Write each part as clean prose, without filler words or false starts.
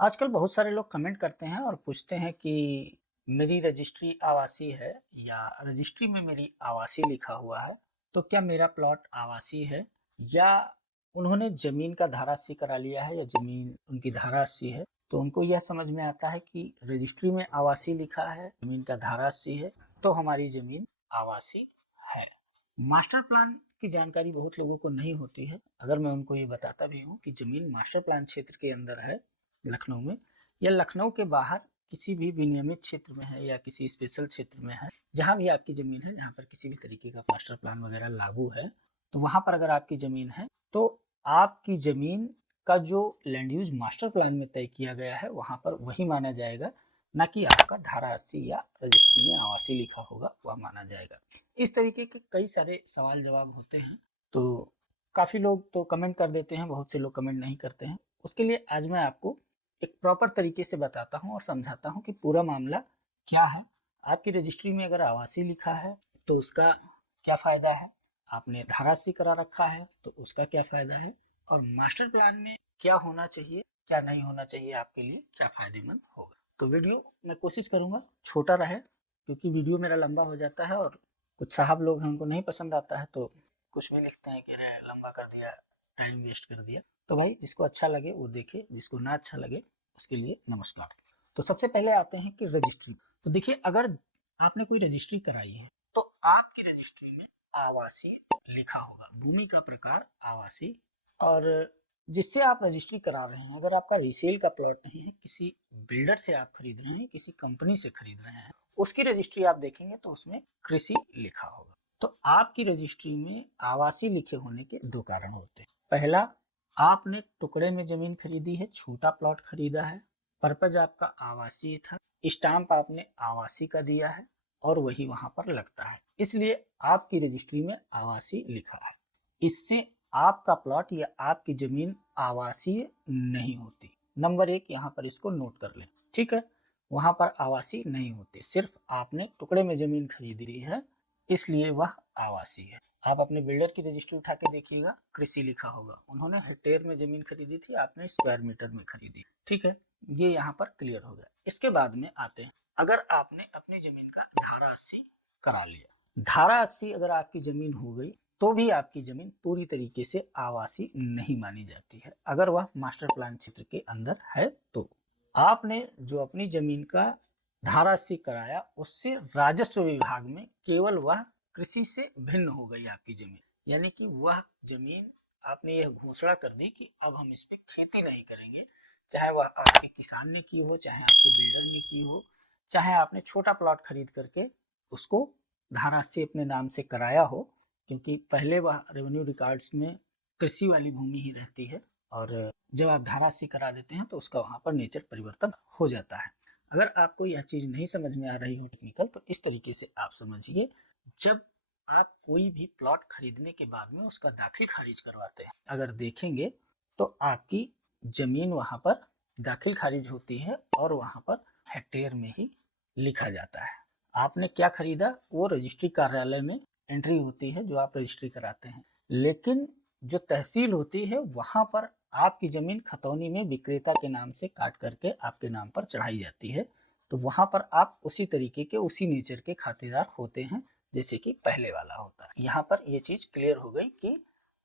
आजकल बहुत सारे लोग कमेंट करते हैं और पूछते हैं कि मेरी रजिस्ट्री आवासी है या रजिस्ट्री में मेरी आवासी लिखा हुआ है, तो क्या मेरा प्लॉट आवासी है या उन्होंने ज़मीन का धाराशी करा लिया है या ज़मीन उनकी धाराशी है। तो उनको यह समझ में आता है कि रजिस्ट्री में आवासी लिखा है, ज़मीन का धाराशी है, तो हमारी ज़मीन आवासी है। मास्टर प्लान की जानकारी बहुत लोगों को नहीं होती है। अगर मैं उनको ये बताता भी हूँ कि ज़मीन मास्टर प्लान क्षेत्र के अंदर है लखनऊ में, या लखनऊ के बाहर किसी भी विनियमित क्षेत्र में है या किसी स्पेशल क्षेत्र में है, जहाँ भी आपकी ज़मीन है, जहाँ पर किसी भी तरीके का मास्टर प्लान वगैरह लागू है, तो वहाँ पर अगर आपकी ज़मीन है तो आपकी ज़मीन का जो लैंड यूज मास्टर प्लान में तय किया गया है वहाँ पर वही माना जाएगा, ना कि आपका धारा 80 या रजिस्ट्री में आवासी लिखा होगा वह माना जाएगा। इस तरीके के कई सारे सवाल जवाब होते हैं, तो काफ़ी लोग तो कमेंट कर देते हैं, बहुत से लोग कमेंट नहीं करते हैं। उसके लिए आज मैं आपको एक प्रॉपर तरीके से बताता हूँ और समझाता हूँ कि पूरा मामला क्या है। आपकी रजिस्ट्री में अगर आवासी लिखा है तो उसका क्या फ़ायदा है, आपने धारासी करा रखा है तो उसका क्या फ़ायदा है, और मास्टर प्लान में क्या होना चाहिए क्या नहीं होना चाहिए, आपके लिए क्या फ़ायदेमंद होगा। तो वीडियो मैं कोशिश करूँगा छोटा रहे, क्योंकि वीडियो मेरा लंबा हो जाता है और कुछ साहब लोग हैं उनको नहीं पसंद आता है, तो कुछ भी लिखते हैं कि अरे लंबा कर दिया, टाइम वेस्ट कर दिया। तो भाई जिसको अच्छा लगे वो देखे, जिसको ना अच्छा लगे उसके लिए नमस्कार। तो सबसे पहले आते हैं कि रजिस्ट्री। तो देखिए, अगर आपने कोई रजिस्ट्री कराई है तो आपकी रजिस्ट्री में आवासी लिखा होगा, भूमि का प्रकार आवासी। और जिससे आप रजिस्ट्री करा रहे हैं, अगर आपका रीसेल का प्लॉट नहीं है, किसी बिल्डर से आप खरीद रहे हैं, किसी कंपनी से खरीद रहे हैं, उसकी रजिस्ट्री आप देखेंगे तो उसमें कृषि लिखा होगा। तो आपकी रजिस्ट्री में आवासी लिखे होने के दो कारण होते हैं। पहला, आपने टुकड़े में जमीन खरीदी है, छोटा प्लॉट खरीदा है, पर्पज आपका आवासीय था, स्टाम्प आपने आवासी का दिया है और वही वहां पर लगता है, इसलिए आपकी रजिस्ट्री में आवासी लिखा है। इससे आपका प्लॉट या आपकी जमीन आवासीय नहीं होती। नंबर एक, यहाँ पर इसको नोट कर लें, ठीक है। वहां पर आवासी नहीं होते, सिर्फ आपने टुकड़े में जमीन खरीद ली है इसलिए वह आवासी है। आप अपने बिल्डर की रजिस्ट्री उठा के देखिएगा, कृषि लिखा होगा। उन्होंने हेक्टेयर में जमीन खरीदी थी, आपने स्क्वायर मीटर में खरीदी, ठीक है। ये यहाँ पर क्लियर हो गया। इसके बाद में आते हैं, अगर आपने अपनी जमीन का धारा 80 करा लिया, धारा 80 अगर आपकी जमीन हो गई तो भी आपकी जमीन पूरी तरीके से आवासी नहीं मानी जाती है, अगर वह मास्टर प्लान क्षेत्र के अंदर है। तो आपने जो अपनी जमीन का धारा 80 कराया, उससे राजस्व विभाग में केवल वह कृषि से भिन्न हो गई आपकी जमीन, यानी कि वह जमीन आपने यह घोषणा कर दी कि अब हम इसमें खेती नहीं करेंगे, चाहे वह आपके किसान ने की हो, चाहे आपके बिल्डर ने की हो, चाहे आपने छोटा प्लॉट खरीद करके उसको धारा से अपने नाम से कराया हो, क्योंकि पहले वह रेवेन्यू रिकॉर्ड्स में कृषि वाली भूमि ही रहती है, और जब आप धारा से करा देते हैं तो उसका वहां पर नेचर परिवर्तन हो जाता है। अगर आपको यह चीज नहीं समझ में आ रही हो टेक्निकल, तो इस तरीके से आप समझिए, जब आप कोई भी प्लॉट खरीदने के बाद में उसका दाखिल खारिज करवाते हैं, अगर देखेंगे तो आपकी जमीन वहां पर दाखिल खारिज होती है और वहां पर हेक्टेयर में ही लिखा जाता है। आपने क्या खरीदा वो रजिस्ट्री कार्यालय में एंट्री होती है जो आप रजिस्ट्री कराते हैं, लेकिन जो तहसील होती है वहां पर आपकी जमीन खतौनी में विक्रेता के नाम से काट करके आपके नाम पर चढ़ाई जाती है। तो वहां पर आप उसी तरीके के उसी नेचर के खातेदार होते हैं जैसे कि पहले वाला होता है। यहाँ पर ये चीज क्लियर हो गई कि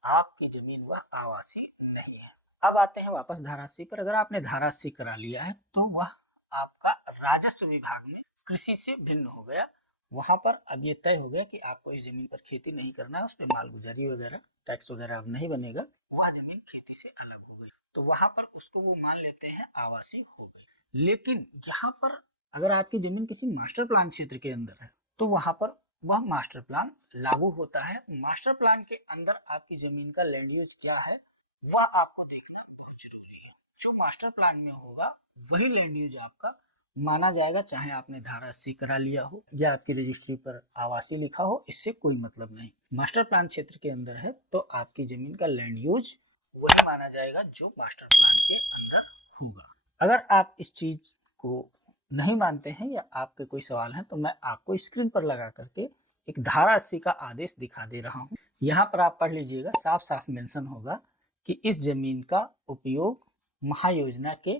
आपकी जमीन वह आवासी नहीं है। अब आते हैं वापस धारासी पर। अगर आपने धारासी करा लिया है तो वह आपका राजस्व विभाग में कृषि से भिन्न हो गया। वहां पर अब ये तय हो गया कि आपको इस जमीन पर खेती नहीं करना है, उस पर मालगुजारी वगैरह टैक्स वगैरह अब नहीं बनेगा, वह जमीन खेती से अलग हो गई, तो वहां पर उसको वो मान लेते हैं आवासीय हो गई। लेकिन यहाँ पर अगर आपकी जमीन किसी मास्टर प्लान क्षेत्र के अंदर है तो वहां पर वह मास्टर प्लान लागू होता है। मास्टर प्लान के अंदर आपकी जमीन का लैंड यूज क्या है वह आपको देखना बहुत जरूरी है। जो मास्टर प्लान में होगा वही लैंड यूज आपका माना जाएगा, चाहे आपने धारा 80 करा लिया हो या आपकी रजिस्ट्री पर आवासी लिखा हो, इससे कोई मतलब नहीं। मास्टर प्लान क्षेत्र के अंदर है तो आपकी जमीन का लैंड यूज वही माना जाएगा जो मास्टर प्लान के अंदर होगा। अगर आप इस चीज को नहीं मानते हैं या आपके कोई सवाल है तो मैं आपको स्क्रीन पर लगा करके एक धारा 80 का आदेश दिखा दे रहा हूं। यहाँ पर आप पढ़ लीजिएगा, साफ साफ मेंशन होगा कि इस जमीन का उपयोग महायोजना के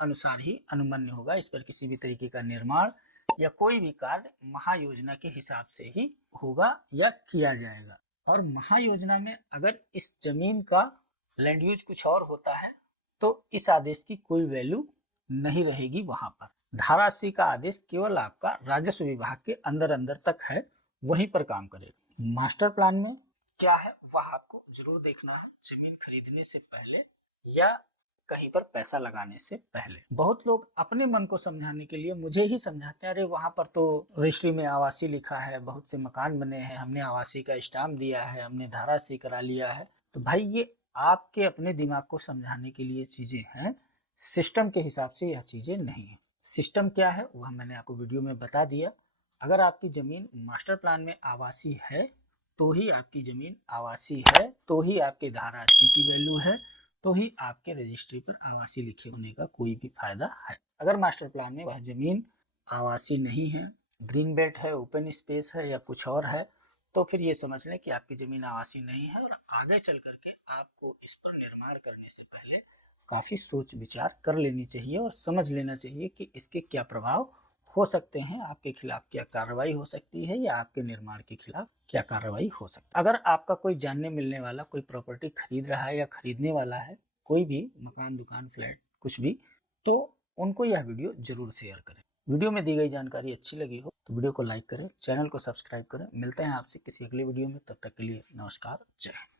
अनुसार ही अनुमन्य होगा। इस पर किसी भी तरीके का निर्माण या कोई भी कार्य महायोजना के हिसाब से ही होगा या किया जाएगा। और महायोजना में अगर इस जमीन का लैंड यूज कुछ और होता है तो इस आदेश की कोई वैल्यू नहीं रहेगी वहां पर। धारा 80 का आदेश केवल आपका राजस्व विभाग के अंदर अंदर तक है, वहीं पर काम करेगा। मास्टर प्लान में क्या है वह आपको जरूर देखना है, जमीन खरीदने से पहले या कहीं पर पैसा लगाने से पहले। बहुत लोग अपने मन को समझाने के लिए मुझे ही समझाते हैं, अरे वहां पर तो रजिस्ट्री में आवासीय लिखा है, बहुत से मकान बने हैं, हमने आवासीय का स्टाम्प दिया है, हमने धारा सी करा लिया है। तो भाई ये आपके अपने दिमाग को समझाने के लिए चीजें हैं, सिस्टम के हिसाब से यह चीजें नहीं है। सिस्टम क्या है वह मैंने आपको वीडियो में बता दिया। अगर आपकी जमीन मास्टर प्लान में आवासीय है तो ही आपकी जमीन आवासीय है, तो ही आपके धारा 80 की वैल्यू है, तो ही आपके रजिस्ट्री पर आवासीय लिखे होने का कोई भी फायदा है। अगर मास्टर प्लान में वह जमीन आवासीय नहीं है, ग्रीन बेल्ट है, ओपन स्पेस है या कुछ और है, तो फिर ये समझ लें कि आपकी जमीन आवासीय नहीं है। और आगे चल करके आपको इस पर निर्माण करने से पहले काफी सोच विचार कर लेनी चाहिए और समझ लेना चाहिए कि इसके क्या प्रभाव हो सकते हैं, आपके खिलाफ क्या कार्रवाई हो सकती है या आपके निर्माण के खिलाफ क्या कार्रवाई हो सकती है। अगर आपका कोई जानने मिलने वाला कोई प्रॉपर्टी खरीद रहा है या खरीदने वाला है, कोई भी मकान, दुकान, फ्लैट, कुछ भी, तो उनको यह वीडियो जरूर शेयर करें। वीडियो में दी गई जानकारी अच्छी लगी हो तो वीडियो को लाइक करें, चैनल को सब्सक्राइब करें। मिलते हैं आपसे किसी अगले वीडियो में, तब तक के लिए नमस्कार, जय हिंद।